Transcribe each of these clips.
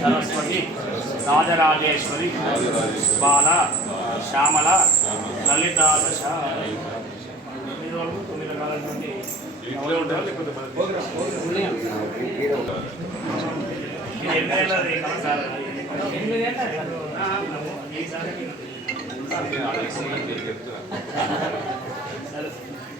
సరస్వతి రాజరాజేశ్వరి బాల శ్యామల లలితాదశ. తొమ్మిది వరకు తొమ్మిది రకాల నుండి ఎవరే ఉంటారు లేకపోతే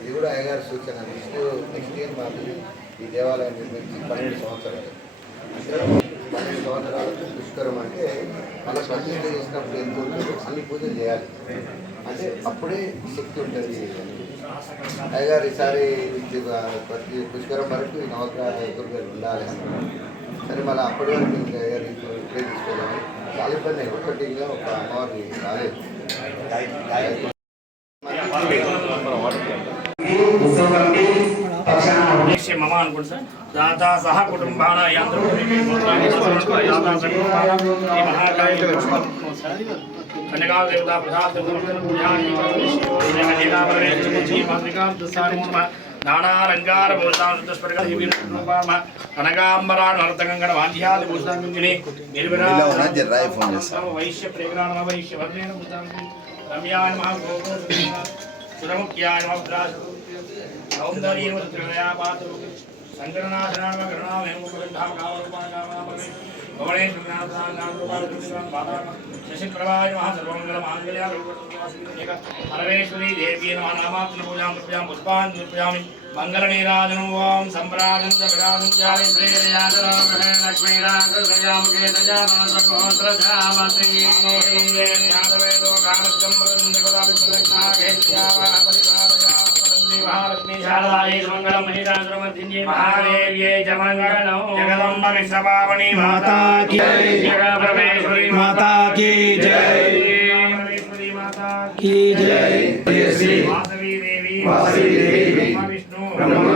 ఇది కూడా అయ్యగారి సూచన. నెక్స్ట్ నెక్స్ట్ ఇయర్ మాకు ఈ దేవాలయం నిర్మించి పన్నెండు సంవత్సరాలు. సంవత్సరాలు పుష్కరం అంటే మళ్ళీ ప్రతిష్ట చేసినప్పుడు ఎంత అన్ని పూజలు చేయాలి. అంటే అప్పుడే శక్తి ఉంటుంది. అయ్యగారు ఈసారి ఇది ప్రతి పుష్కరం వరకు ఈ నవగ్రహ దుర్గలు ఉండాలి. సరే మళ్ళీ అప్పటి వరకు అయ్యగారు ఇప్పుడే తీసుకోవాలి. చాలా ఇబ్బంది అయింది ఒక్కటిగా ఒక అమ్మవారిని రాలేదు మమ అనుకోండి సార్. దాతా సహ కుటుంబాన యాంత్రం కన్యకాదేవతా నానాలంకార కనకాంబరాణర్తకంగణ వాద్యాది భూషాంగిని వైశ్య ప్రేగ్రాణ రమ్యాయ పాత్ర సంకరనాశనామ కరుణామేమ గంధామ కామరూపాణ కామనామరే భవనే త్రినాథానాం రూపాల త్రినాథ బాధామ శశి మహా సర్వమంగళ మాంగళ్య రూపత్వాసిక పరమేశ్వరి దేవీ నమ నామాత్మ పూజాం కృపయాం పుష్పాన్ నిర్పయామి మంగళ ఓం సంప్రాజం చ విరాజం సహోత్ర జామతి लक्ष्मी महालक्ष्मी शारदायै सुमङ्गलं देवी वासवी देवी ब्रह्म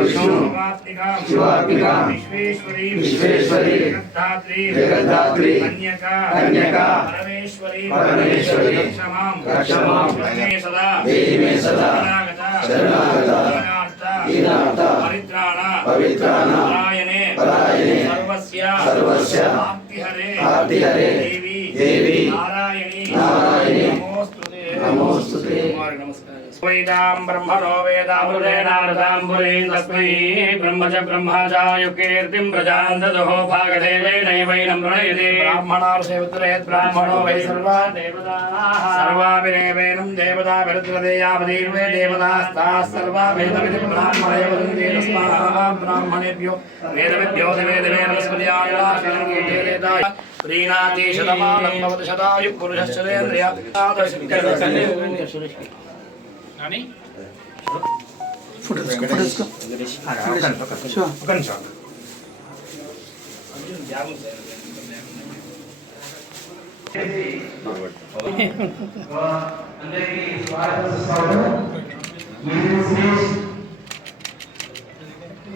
परमेश्वरी। परमेश्वरी। सदा। శరణాగత శరణాగత పవిత్రాణ పరాయణే సర్వస్య ఆర్తిహరే దేవి నారాయణి నమస్కారం స్వైదాం బ్రహ్మణో వేదామృతేనామృతాంబురేం తస్మై బ్రహ్మ చ బ్రహ్మచాయు కీర్తిం ప్రజాం దదోః భాగదేవేనైవైనం ప్రణయతే బ్రాహ్మణార్షేవత్రయత్ బ్రాహ్మణో వై సర్వా దేవతాః సర్వాభిరేవేనం దేవతా విరుద్రదేయావదీర్వే దేవతాస్తాः సర్వాభేదవిధి బ్రాహ్మణే వదంతి తస్మాత్ బ్రాహ్మణేభ్యో వేదవిభ్యో దేవే నమస్కృత్యాయ ప్రీణాతి శతమానం భవతి శతాయు పురుషశ్చరేంద్రియ అని ఒక నిమిషం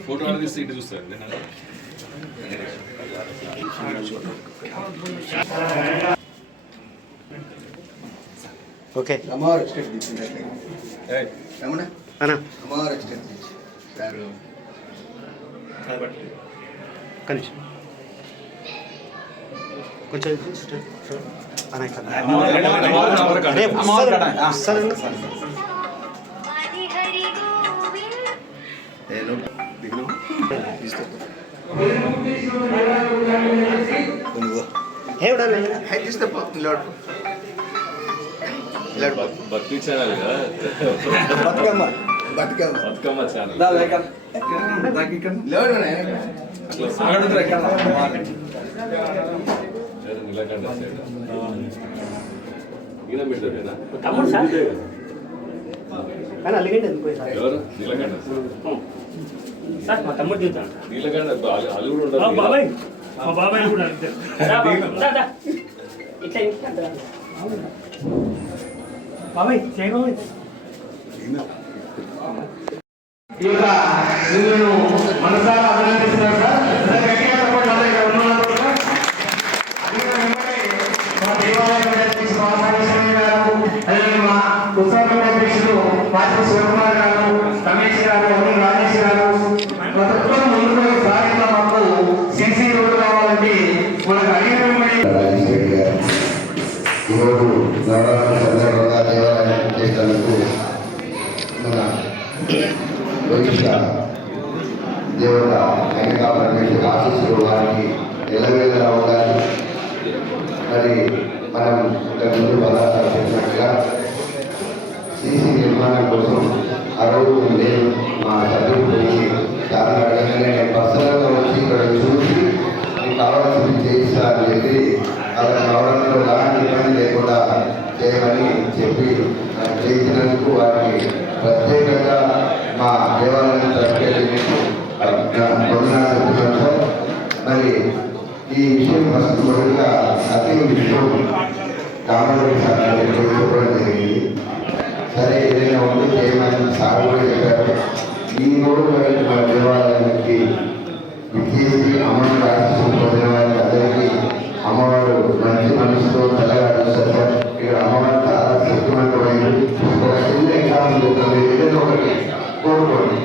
ఫోటో అనేది సీట్ చూస్తారు ఓకే. అమ్మవారు ఎక్స్టెంట్ ఏమన్నా? అన్న. అమ్మవారు ఎక్స్టెంట్ తీసి సార్ కనిష్ కొంచెం ఇక్కడ. అరే, వస్తారు. భక్తి ఛానల్ బతుకమ్మ. బతుకమ్మ. బతుకమ్మ ఛానల్. నిలకండ. అది కూడా బాబాయ్ మా బాబాయ్ కూడా అంతే. ఇట్లా. బాబాయ్ జై బాబాయ్. ఈ యొక్క నిధులను మనసారా అభినందిస్తున్నారు సార్. వాటి శివకుమార్ గారు రమేష్ గారు అరుణ్ రాజేష్ గారు. మాకు సిసి రోడ్డు మనకు అడిగిన ఈరోజు నేను మా సభ్యులు పోయి చాలా అడగగానే నేను పర్సనల్గా వచ్చి ఇక్కడ చూసి మీకు కావాల్సింది చేయిస్తా అని చెప్పి అలా కావడంలో ఎలాంటి ఇబ్బంది లేకుండా చేయమని చెప్పి చేసినందుకు వారిని ప్రత్యేకంగా మా దేవాలయం తరఫున పొందిన మరి ఈ విషయం ఫస్ట్ మొదలుగా అతి విషయం. కామారెడ్డి సార్ చెప్పడం జరిగింది. సరే ఏదైనా ఉంటే చేయమని సార్ కూడా చెప్పారు. ఈ రోజు వరకు మన దేవాలయానికి విచ్చేసి అమ్మవారి ఆశీస్సులు పొందిన అందరికీ అమ్మవారు మంచి మనసుతో చల్లగా సార్ ఇక్కడ అమ్మవారు చాలా శక్తివంతమైనది ఒక చిన్న ఎగ్జాంపుల్ చెప్తాను. ఏదైనా ఒకటి కోరుకోండి.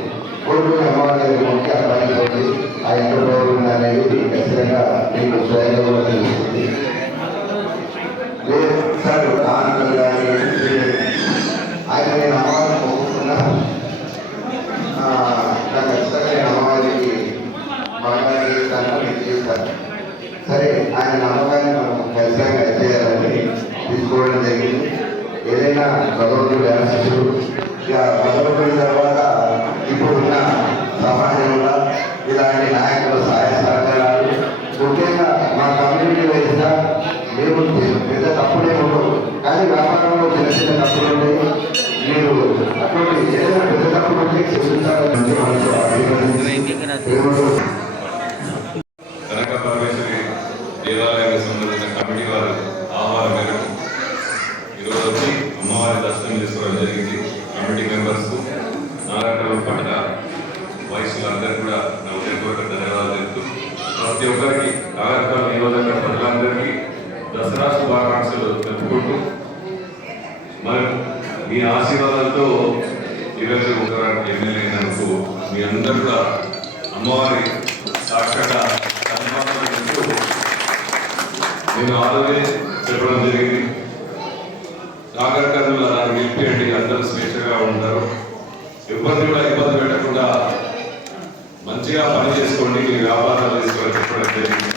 కోరుకుని అమ్మవారి దగ్గర ఉంటే ఆ పని ఆ ఎంత బాగుంది అనేది ఖచ్చితంగా మీకు స్వయంగా కూడా తెలుస్తుంది లేదు సార్ ఆనందం కానీ ఆయన నేను అమ్మవారిని మొక్కుకున్నా ఆ, నాకు ఖచ్చితంగా నేను అమ్మవారికి మంగళం చేస్తాను నేను చేస్తాను సరే ఆయన నమ్మకాన్ని మనం ఖచ్చితంగా చేయాలని తీసుకోవడం జరిగింది. ఏదైనా భగవంతుడు ఆశిస్సులు. ఇక భగవంతుడి తర్వాత ఇప్పుడున్న సమాజంలో ఇలాంటి నాయకుల సహాయ సహకారాలు. ముఖ్యంగా మా కమ్యూనిటీ వైజ్గా మేము పెద్ద తప్పులే ఉండవు. కానీ వ్యాపారంలో చిన్న చిన్న తప్పులు ఉంటాయి. మీరు అటువంటి ఏదైనా పెద్ద తప్పులు ఉంటే క్షమించాలని మనసు అభినందించి దేవుడు కనక పరమేశ్వరి దేవాలయానికి సంబంధించిన కమిటీ వారు ఆహ్వానం మేరకు ఈరోజు వచ్చి అమ్మవారి దర్శనం చేసుకోవడం జరిగింది కమిటీ మెంబర్స్ నారాయణ పట్టణ వయసులందరూ కూడా నా ఉదయపూర్వక ధన్యవాదాలు చెప్తూ ప్రతి ఒక్కరికి నాగరికల్ నియోజక ప్రజలందరికీ దసరా శుభాకాంక్షలు తెలుపుకుంటూ మరి మీ ఆశీర్వాదాలతో ఈరోజు ఎమ్మెల్యే అయినందుకు మీ అందరూ కూడా అమ్మవారి సాక్షాత్ నేను ఆల్రెడీ చెప్పడం జరిగింది. నాగర్ అలా నిలిపియండి అందరూ స్వేచ్ఛగా ఉంటారు. ఇబ్బంది కూడా ఇబ్బంది పెట్టకుండా మంచిగా పని చేసుకోండి మీ వ్యాపారాలు చేసుకోవాలి చెప్పడం జరిగింది.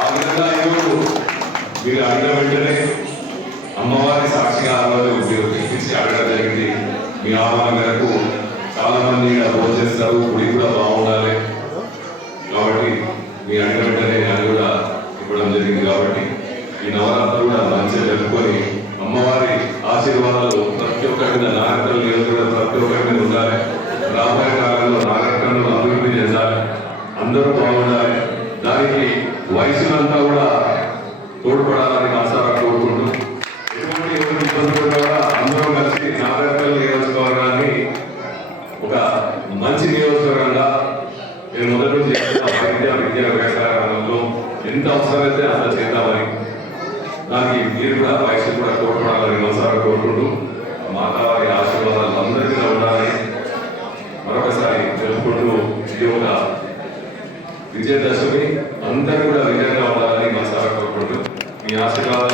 ఆ విధంగా ఈరోజు మీరు అడిగిన వెంటనే అమ్మవారి సాక్షిగా ఆ రోజు మీరు పిలిపించి అడగడం జరిగింది మీ ఆహ్వానం మేరకు చాలా మంది ఇక్కడ భోజనం చేస్తారు గుడి కూడా బాగుండాలి. కాబట్టి మీ అడిగిన వెంటనే అది కూడా ఇవ్వడం జరిగింది కాబట్టి ఈ నవరాత్రులు కూడా మంచిగా జరుపుకొని అమ్మవారి ఆశీర్వాదాలు ప్రతి ఒక్కరి మీద నాగరికలు కూడా ప్రతి ఒక్కరి మీద ఉండాలి. రాబోయే కాలంలో నాగరికలను అభివృద్ధి చెందాలి. అందరూ బాగుండాలి. దానికి వయసులంతా కూడా తోడ్పడాలి? ఎంత అవసరమైతే అంత చేద్దామని. దానికి మీరు కూడా వయసు కూడా తోడ్పడాలని మనసారా కోరుకుంటూ మాతావారి ఆశీర్వాదాలు అందరికీ ఉండాలని మరొకసారి తెలుపుకుంటూ ఇది ఒక విజయదశమి అందరూ కూడా విజయంగా ఉండాలని మనసారా కోరుకుంటూ మీ ఆశీర్వాదాలు